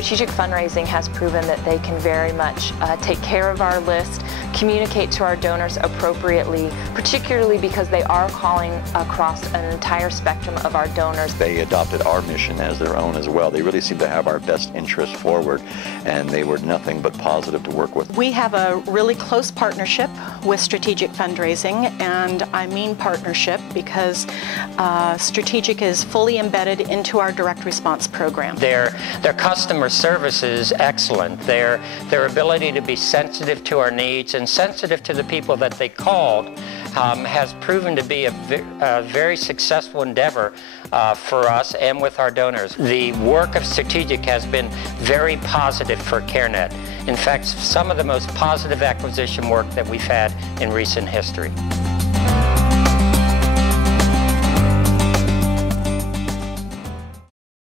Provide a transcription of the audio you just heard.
Strategic Fundraising has proven that they can very much take care of our list, communicate to our donors appropriately, particularly because they are calling across an entire spectrum of our donors. They adopted our mission as their own as well. They really seem to have our best interest forward, and they were nothing but positive to work with. We have a really close partnership with Strategic Fundraising, and I mean partnership because Strategic is fully embedded into our direct response program. Their customer service is excellent. Their ability to be sensitive to our needs and sensitive to the people that they called has proven to be a very successful endeavor for us and with our donors. The work of Strategic has been very positive for CareNet. In fact, some of the most positive acquisition work that we've had in recent history.